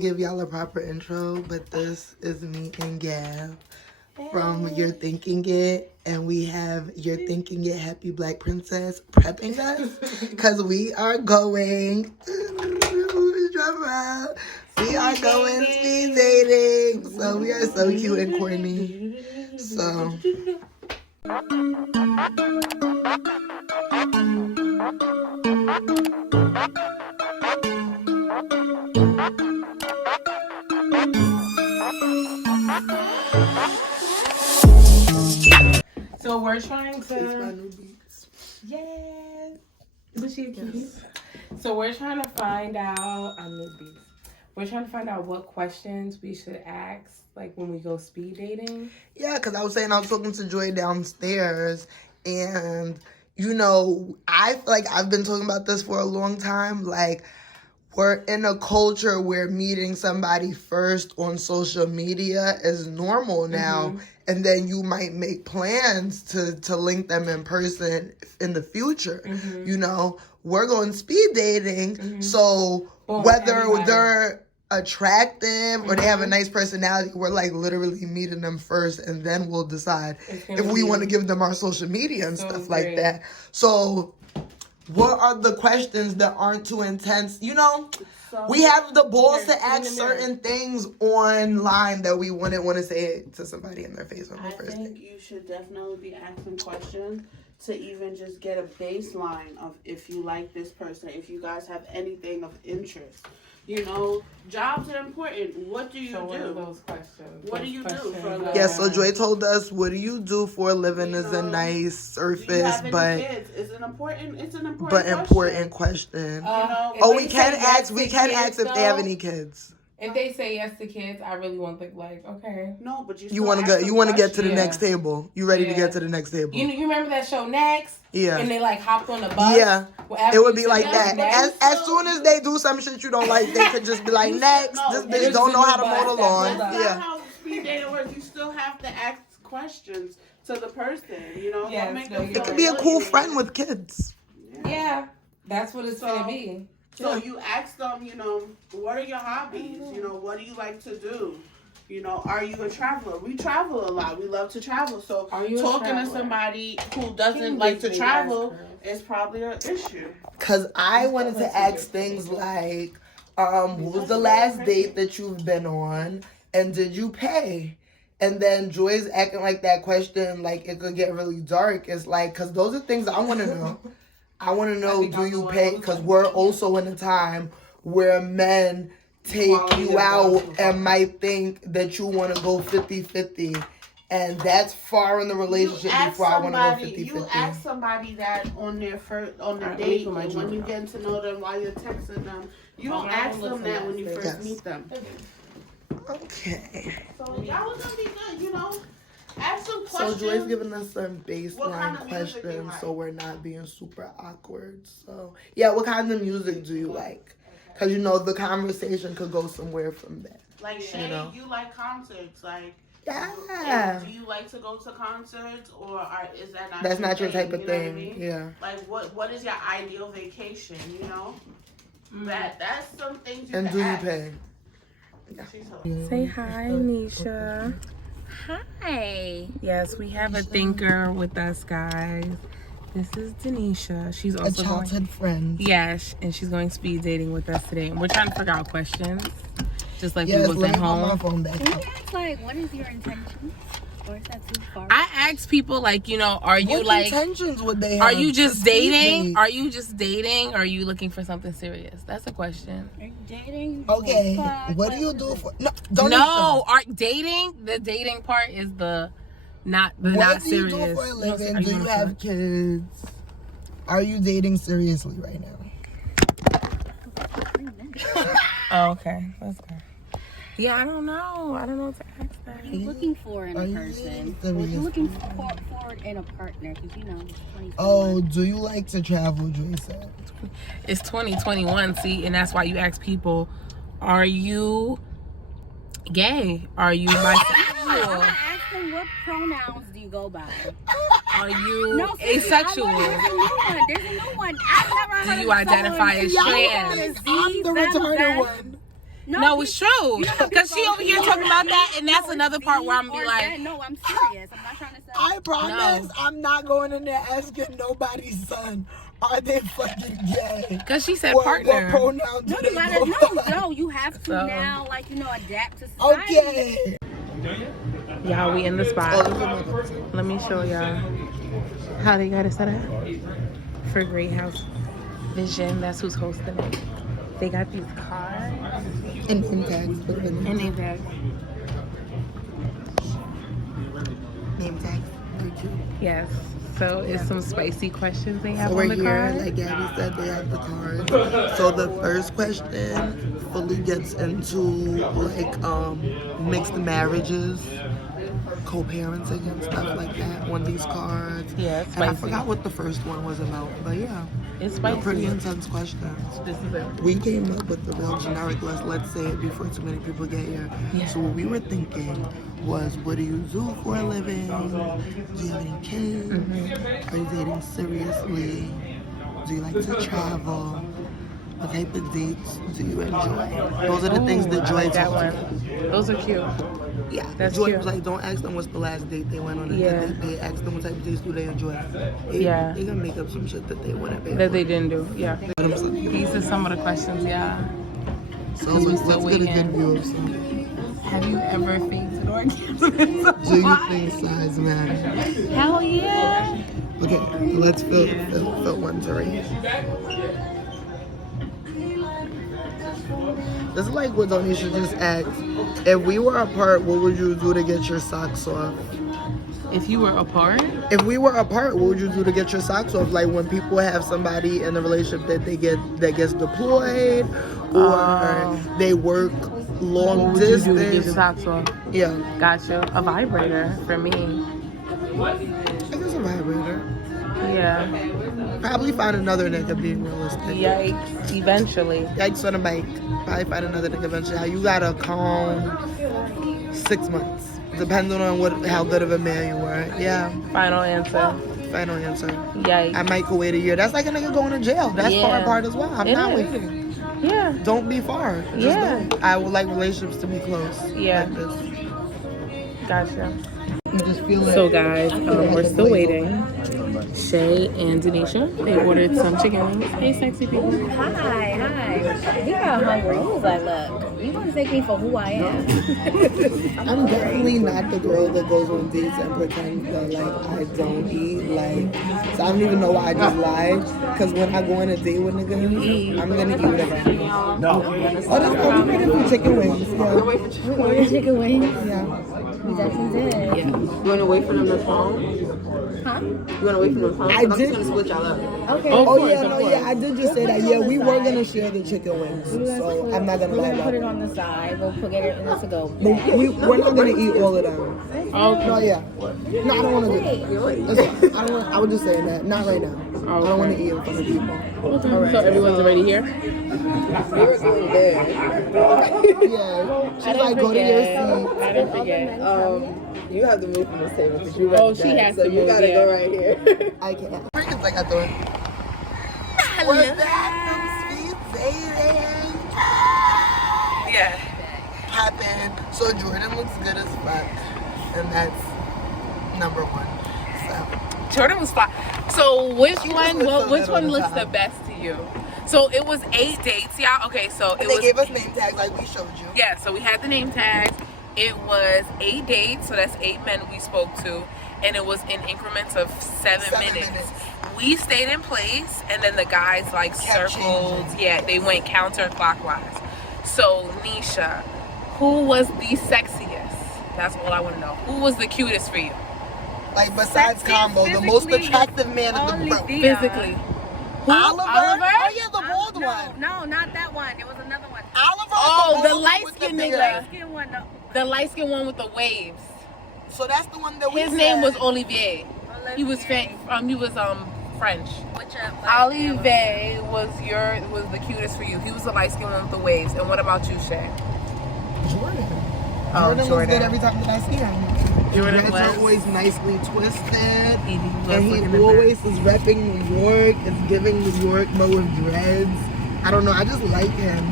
Give y'all a proper intro, but this is me and Gav from You're Thinking It, and we have You're Thinking It Happy Black Princess prepping us because we are going drum roll. We are going speed dating. So we are so cute and corny. So So we're trying it's my to, new beats. yes. Isn't she cute? So we're trying to find out, we're trying to find out what questions we should ask, like when we go speed dating. Yeah, because I was talking to Joy downstairs, and I feel like I've been talking about this for a long time. Like, we're in a culture where meeting somebody first on social media is normal now. Mm-hmm. And then you might make plans to link them in person in the future. Mm-hmm. We're going speed dating. Mm-hmm. So whether they're attractive or they have a nice personality, we're like literally meeting them first, and then we'll decide if we want to give them our social media and stuff like that. So what are the questions that aren't too intense? We have the balls to ask certain things online that we wouldn't want to say to somebody in their face on their first date. I think you should definitely be asking questions to even just get a baseline of if you like this person, if you guys have anything of interest. Jobs are important. What do you do? What are those questions? What do you do for a living? Yeah, so Joy told us, what do you do for a living is a nice surface, but kids? It's an important question. We can ask if they have any kids. If they say yes to kids, I really want to like, okay. No, but you want to get to the next table. You ready to get to the next table? You remember that show Next? Yeah. And they like hopped on the bus. Yeah. It would be like that. As soon as they do some shit you don't like, they could just be like, next. This bitch don't know how to mow the lawn. That's not how speed dating works. You still have to ask questions to the person. It could be a cool friend with kids. Yeah. That's what it's gonna be. So you ask them, what are your hobbies? What do you like to do? Are you a traveler? We travel a lot. We love to travel. So talking to somebody who doesn't like to travel is probably an issue. Because I wanted to ask things like, what was the last date that you've been on? And did you pay? And then Joy's acting like that question, like it could get really dark. It's like, because those are things I want to know. I want to know, do you pay? Because we're also in a time where men take you out and might think that you want to go 50-50. And that's far in the relationship before I want to go 50-50. You ask somebody that on their date, and when you get to know them while you're texting them, you don't ask them that when you first meet them. Okay. So y'all was going to be good, Ask some questions. So Joy's giving us some baseline questions, so we're not being super awkward. So yeah, what kind of music do you like? Because the conversation could go somewhere from there. Like Shay, you like concerts, like yeah. Do you like to go to concerts, or is that not? That's not your type of thing. I mean? Yeah. Like what is your ideal vacation? That's some things you and can do ask. you pay? Yeah. Say hi, Nisha. Hi. Yes, we have a thinker with us, guys. This is Denisha. She's also a childhood friend. Yes, and she's going speed dating with us today. And we're trying to figure out questions, just like we was at home. My phone back. Can we ask, what is your intention? Or is that too far? I ask people, are you what intentions would they have? Are you just dating? Are you just dating? Or are you looking for something serious? That's a question. Are you dating? Okay. What do you do for? Dating. The dating part is the not serious. What do you do for a living? Do you have kids? Are you dating seriously right now? Oh, okay. That's good. Yeah, I don't know what to ask that. What are you looking for in a person? What are you looking for in a partner? Because 2021. Oh, do you like to travel, Joy said? It's 2021, see, and that's why you ask people, are you gay? Are you bisexual? I want to ask them, what pronouns do you go by? Are you asexual? There's a new one. I've never heard Do you identify as trans? I'm the retarded one. No, it's true. Because she over here talking about that, and that's another part where I'm be like, no, I'm serious. I'm not trying to say. I promise I'm not going in there asking nobody's son, are they fucking gay? Because she said What partner. pronoun do they go by? No, you have to now, like, you know, adapt to society. Okay. Y'all, we in the Oh, spot. this is another thing. Let me show y'all how they got it set up for Great House Vision. That's who's hosting it. They got these cards And name tags. Put the and name tags. name tags. Very cute. Yes. So it's some spicy questions they have So on we're the here, card. like Gabby said, they have the cards. So the first question fully gets into like mixed marriages, co-parenting and stuff like that on these cards. Yeah, it's And I spicy. forgot what the first one was about, but yeah, It's they're spicy. pretty intense questions. This is it. We came up with the real generic list, let's say it before too many people get here. Yeah. So what we were thinking was, what do you do for a living? Do you have any kids? Are you dating seriously? Do you like to travel? What type of dates do you enjoy? Those are the things that Joy that told me. one. Those are cute. Yeah, That's Joy cute. was like, don't ask them what's the last date they went on. And Yeah. did they pay. Ask them what type of dates do they enjoy. Yeah. They gonna make up some shit that they wouldn't pay That for. they didn't do. Yeah. But I'm so- These are some of the questions, yeah. So we let's still get a waiting. good view of some. Have you ever fainted orgasm? Do you think size matters? Hell yeah. Okay, let's fill one to read. This is like what Donisha just asked. If we were apart, what would you do to get your socks off? If you were apart? If we were apart, what would you do to get your socks off? Like when people have somebody in a relationship that gets deployed, or they work long What would you do to get your distance. socks off? Yeah, Gotcha. A vibrator for me. I guess a vibrator. Yeah. Probably find another nigga, being realistic. Yikes. Eventually. Yikes on a bike. Probably find another nigga eventually. You got a calm 6 months. Depending on how good of a man you were. Yeah. Final answer. Final answer. Yikes. I might go wait a year. That's like a nigga going to jail. That's Yeah. far apart as well. I'm It not is. waiting. Yeah. Don't be far. Just Yeah. don't. I would like relationships to be close. Yeah. Like this. Gotcha. You just feel like. So guys, we're still waiting. Shay and Denisha, they ordered some chicken wings. Hey, sexy people. Hi. We got hungry. He was like, look, you want to take me for who I am. I'm definitely not the girl that goes on dates and pretends that like I don't eat. Like, so I don't even know why I just lied. Cause when I go on a date with niggas, I'm gonna eat whatever I want. No. Oh, that's cool. We made it for chicken wings. Yeah. We ordered chicken wings. Yeah. We definitely did. Yeah. You want to wait for them to phone? Huh? You want to wait for them to phone? I I'm did. just going to split y'all up. Okay. Oh yeah, no, yeah. I did just say that. Yeah, we were gonna share the chicken wings, so I'm not gonna We're lie gonna put it about it. on the side. We'll put it in the to-go. We're not gonna eat all of them. Oh, No, yeah. No, I don't want to do that. That's fine. I don't. I was just saying that. Not right now. I don't want to eat in front of people. so everyone's already here? We were going there. Yeah. She's like, go to your seat. I didn't forget. You have to move from this table because you Oh, left she that, has so to you move, gotta yeah. go right here. I can't. Freaking like I thought. Was that some speed dating? Yeah. Happened. So Jordan looks good as fuck, and that's number one. So Jordan was fine. So which She just one? looks so Which good one on the looks top. the best to you? So it was 8 dates, y'all. Okay, so it and they was. gave us name tags like we showed you. Yeah, so we had the name tags. It was 8 dates, so that's 8 men we spoke to, and it was in increments of 7 minutes. We stayed in place, and then the guys like Kept circled. changing. Yeah, they went counterclockwise. So Nisha, who was the sexiest? That's all I want to know. Who was the cutest for you? Like besides Combo, the most attractive man in the world. Physically. Who? Oliver? Oliver? Oh yeah, the bald one. No, not that one. It was another one. Oliver. Oh, the bald one light-skinned with nigga. Light-skinned one. No. The light-skinned one with the waves. So that's the one that we His name was said. Olivier. He was French. Which Olivier was the cutest for you. He was the light skinned one with the waves. And what about you, Shay? Jordan. Oh, Jordan looks Jordan. good every time that I see him. Jordan Dreads was. are always nicely twisted. He was And he looking at always is repping New York. It's giving New York, but with dreads. I don't know. I just like him.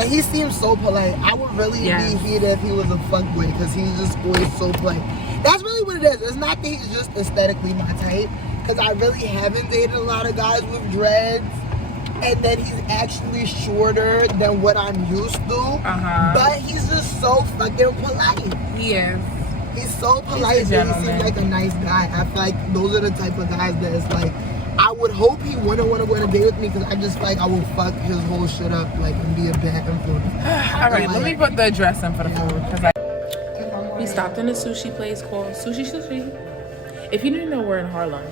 And he seems so polite. I would really be heated if he was a fuckboy because he's just always so polite. That's really what it is. It's not that he's just aesthetically my type, because I really haven't dated a lot of guys with dreads. And then he's actually shorter than what I'm used to. But he's just so fucking polite. He is. He's so polite. He seems like a nice guy. I feel like those are the type of guys that it's like, I would hope he wouldn't want to go on a date with me because I just feel like I will fuck his whole shit up, like, and be a bad influence. All right, let me put the address in for the food. We stopped in a sushi place called Sushi. If you didn't know we're in Harlem,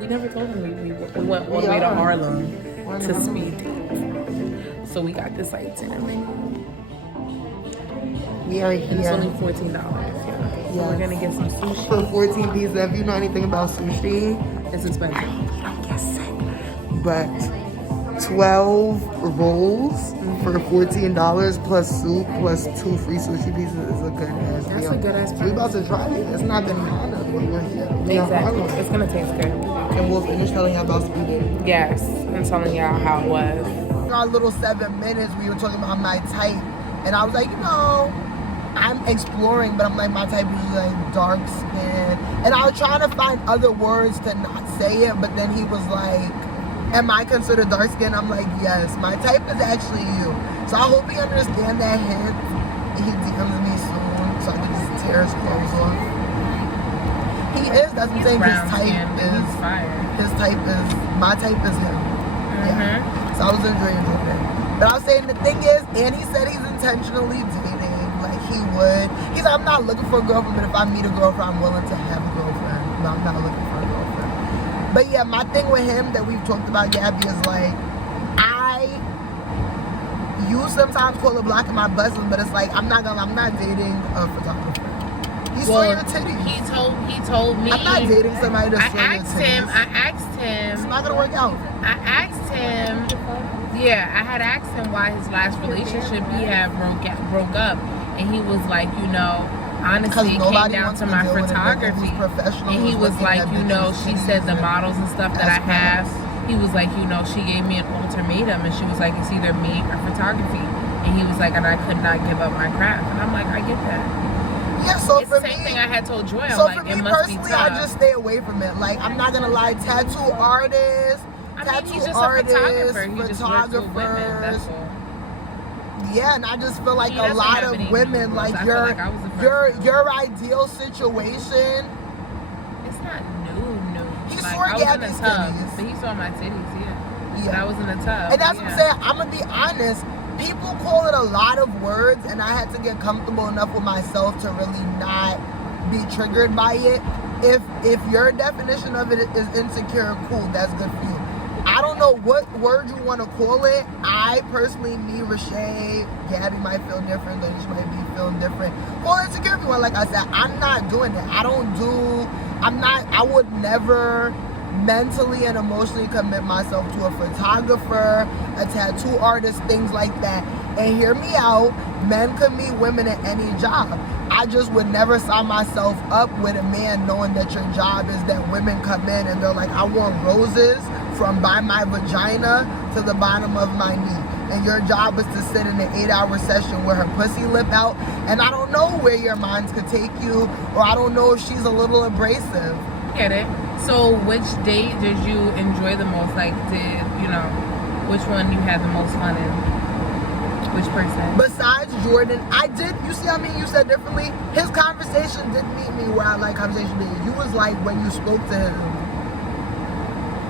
we never told him we went all the way to Harlem to speed date. So we got this like dinner menu. We are And it's here. only $14. Yeah. So we're gonna get some sushi. For 14 pieces, if you know anything about sushi, It's expensive. but 12 rolls for $14 plus soup plus 2 free sushi pieces is a good ass deal. That's a good ass So we about to try it. It's not gonna matter when we're here. Exactly. It's gonna taste good. And we'll finish telling you about speed dating. Yes. I'm telling y'all how it was. In our little 7 minutes, we were talking about my type, and I was like, you know, I'm exploring, but I'm like, my type is like dark skin, and I was trying to find other words to not say it, but then he was like, am I considered dark skin? I'm like, yes, my type is actually you. So I hope he understands that hint. He DMs me soon, so I can just tear his clothes off. He is, that's what I'm saying, his type is, my type is him. Yeah. So I was enjoying it. But I was saying the thing is, and he said he's intentionally dating, like he would. He said, I'm not looking for a girlfriend, but if I meet a girlfriend, I'm willing to have a girlfriend. But I'm not looking for a girlfriend. But yeah, my thing with him that we've talked about, Gabby, is like, you sometimes call a block in my business, but it's like, I'm not dating a photographer. He saw your titties. He told me. I'm not dating somebody that's I asked him. It's not gonna work out. I asked him. Yeah, I had asked him why his last relationship he had broke up, and he was like, you know, honestly, it came down to my photography. And he was like, you know, she said the models and stuff that I have. He was like, you know, she gave me an ultimatum, and she was like, it's either me or photography. And he was like, and I could not give up my craft. And I'm like, I get that. Yeah, so it's for the same me, thing I had told Joy. I'm so like, for me it must personally, be tough. I just stay away from it. Like, I'm not gonna lie, tattoo artists, he's just a photographer. He just works with women. That's all. Yeah, and I just feel like a lot of women, like your ideal situation. It's not new. He like, saw I was in Gabby's the tub, titties. but he saw my titties. Yeah. But I was in the tub. And that's what I'm saying. I'm gonna be honest. People call it a lot of words, and I had to get comfortable enough with myself to really not be triggered by it. If your definition of it is insecure, cool, that's good for you. I don't know what word you want to call it. I personally, me, Rashay, Gabby might feel different, Ladies might be feeling different. Well, insecure if you want, like I said, I'm not doing it. I would never mentally and emotionally commit myself to a photographer, a tattoo artist, things like that. And hear me out, men can meet women at any job. I just would never sign myself up with a man knowing that your job is that women come in and they're like, I want roses from by my vagina to the bottom of my knee. And your job is to sit in an 8-hour session with her pussy lip out. And I don't know where your minds could take you, or I don't know if she's a little abrasive. Get it? So which date did you enjoy the most? Like, which one you had the most fun in? Which person? Besides Jordan, you see how you said differently? His conversation didn't meet me where I like conversation did. You was like, when you spoke to him,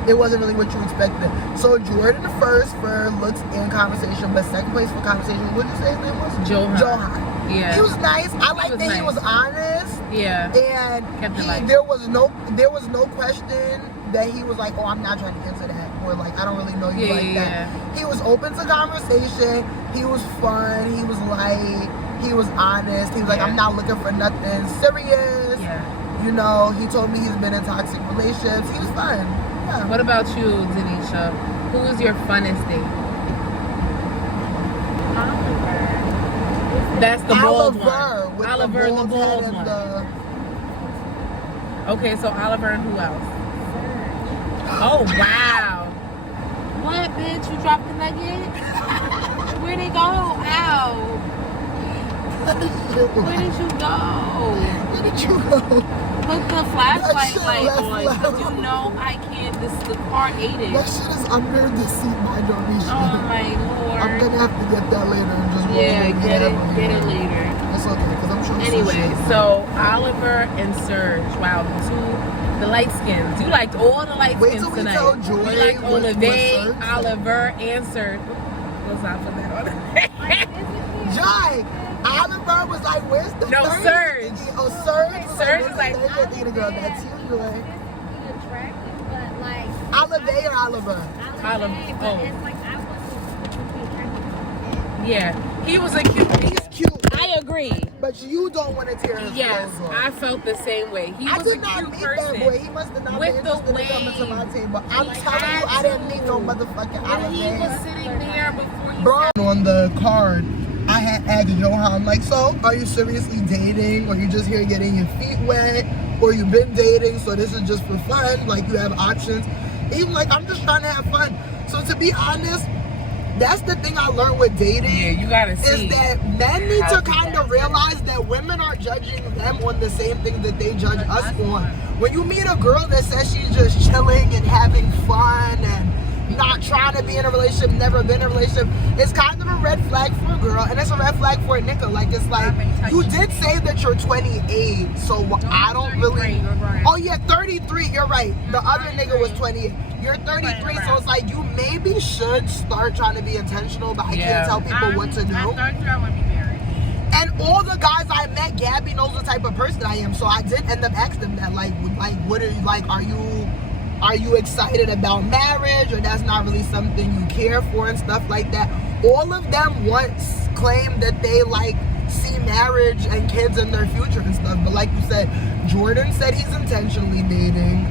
it wasn't really what you expected. So Jordan the first for looks and conversation, but second place for conversation, what did you say his name was? Johan. Yeah. He was nice. I like that he was honest. Yeah. And there was no question that he was like, oh, I'm not trying to answer that, or like, I don't really know you that. Yeah. He was open to conversation. He was fun. He was light. He was honest. He was like, I'm not looking for nothing serious. Yeah. You know, he told me he's been in toxic relationships. He was fun. Yeah. What about you, Denisha? Who was your funnest date? That's the bald one. Oliver, the bald one. Okay, so Oliver and who else? Oh, wow. What, bitch? You dropped the nugget? Where'd he go? Ow. Where did you go? Where did you go? Put the flashlight light on. Because you know I can't. The car ate it. That shit is under the seat by Dorisha. Oh my lord. I'm gonna have to get that later and just get it later. That's okay, because I'm sure. Anyway, so Oliver and Serge. Wow, the light skins. You liked all the light skins tonight. Wait till we tell Joy. You liked Olivier, Oliver, and Serge. Let's not put that on. Joy. Oliver was like, where's the third? Serge. Oh, Serge. Serge is like, girl, that's you, Joy. attractive, but like Oliver or Oliver? Oliver. but Oh. it's like I wasn't attractive. Yeah, he was a cute. He's cute. I agree. But you don't want to tear his Yes, clothes off. I felt the same way. He I was did a not cute meet person. that boy. He must have not With been the interested in coming to my wave. table. I'm He telling you, had I didn't meet no to. motherfucking And he was Oliver. sitting there before you Bro, said, on the card, I had asked Johan, like, so are you seriously dating, or you just here getting your feet wet, or you've been dating, so this is just for fun, like you have options. He was like, I'm just trying to have fun. So to be honest, that's the thing I learned with dating. yeah, you gotta see. Is that men need how to kind of realize that women are judging them on the same thing that they judge us on. When you meet a girl that says she's just chilling and having fun and not trying to be in a relationship, never been in a relationship, it's kind of a red flag for a girl, and it's a red flag for a nigga. Like, it's like, you did say that you're 28, so I don't really. Oh yeah, 33, you're right. The other nigga was 28. You're 33, so it's like you maybe should start trying to be intentional, but I can't tell people what to do. At 33, I want to be married. And all the guys I met, Gabby knows the type of person I am, so I did end up asking them that, like, what are you like? Are you excited about marriage, or that's not really something you care for and stuff like that? All of them once claimed that they like see marriage and kids in their future and stuff, but like you said, Jordan said he's intentionally dating.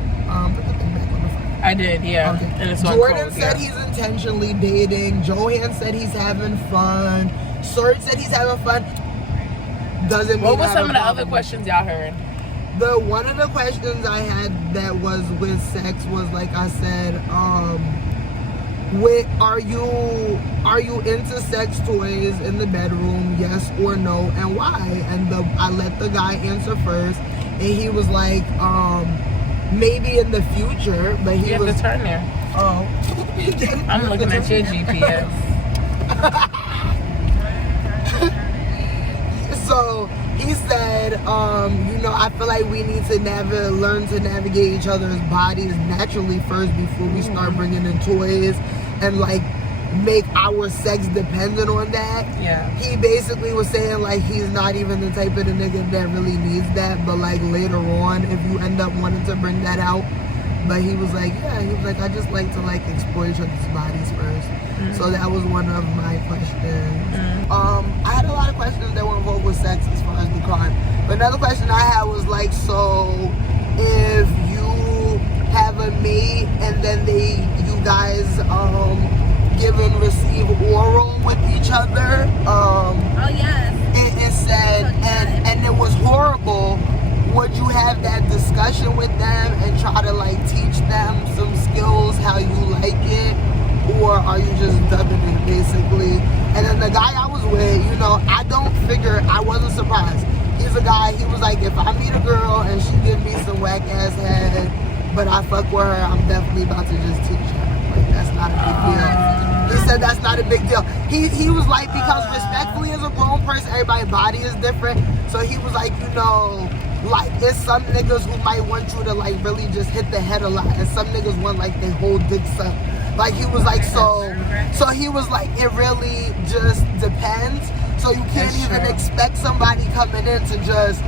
Put the thing back on the front. I did, yeah. Okay. And it's Jordan said he's intentionally dating. Johan said he's having fun. Serge said he's having fun. Doesn't mean. What were some of the other questions y'all heard? One of the questions I had that was with sex was, like I said, are you into sex toys in the bedroom? Yes or no, and why? And I let the guy answer first, and he was like, maybe in the future, but he you was. have to turn there. Oh. I'm looking at your GPS. So he said, I feel like we need to learn to navigate each other's bodies naturally first before we start bringing in toys and like make our sex dependent on that. Yeah. He basically was saying like he's not even the type of the nigga that really needs that, but like later on if you end up wanting to bring that out. But he was like, I just like to like explore each other's bodies first. Mm-hmm. So that was one of my questions. Mm-hmm. I had a lot of questions that were involved with sex as far as the card. But another question I had was like, so if you have a mate and then you guys give and receive oral with each other. Oh yes. It said and it was horrible. Would you have that discussion with them and try to like teach them some skills how you like it, or are you just dubbing it basically? And then the guy I was with, I wasn't surprised. He's a guy, he was like, if I meet a girl and she give me some whack ass head, but I fuck with her, I'm definitely about to just teach her. Like, that's not a big deal. He said that's not a big deal. He was like, because respectfully as a grown person, everybody's body is different. So he was like, like, there's some niggas who might want you to like really just hit the head a lot, and some niggas want like their whole dicks up. Like he was like, so he was like, it really just depends. So you can't even expect somebody coming in to just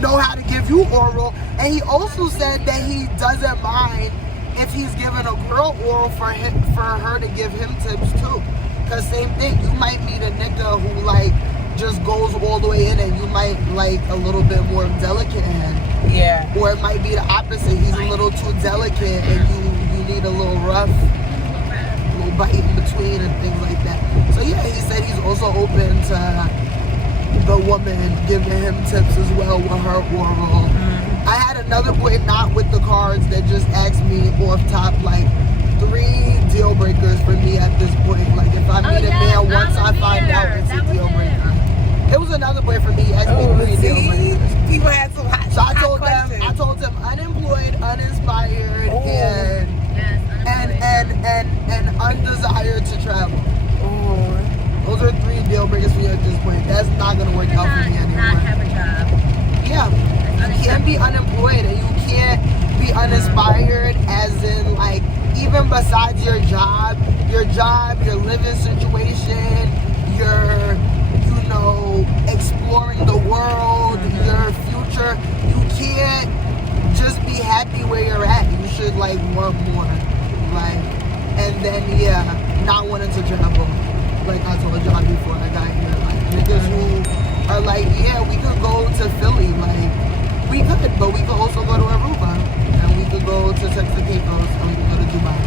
know how to give you oral. And he also said that he doesn't mind if he's giving a girl oral for her to give him tips too. Cause same thing, you might meet a nigga who like just goes all the way in and you might like a little bit more delicate hand. Yeah. Or it might be the opposite. He's a little too delicate and you need a little rough, a little bite in between and things like that. So yeah, he said he's also open to the woman giving him tips as well with her oral. I had another boy not with the cards that just asked me off top like, 3 deal breakers for me at this point. Like if I meet a man once I find out, it's a deal breaker. It was another boy for me. SB3 deal breakers. People had some hot. So I told them unemployed, uninspired, and undesired to travel. Those are 3 deal breakers for you at this point. That's not gonna work out for me anymore. Not have a job. Yeah, you can't be unemployed and you can't be uninspired. As in, like, even besides your job, your living situation, your, exploring the world, your future. You can't just be happy where you're at. You should like want more, like, and then not wanting to travel. Like I told y'all before I got here, like niggas who are like, yeah, we could go to Philly, like we could, but we could also go to Aruba, and we could go to Texas Caicos, and we could go to Dubai.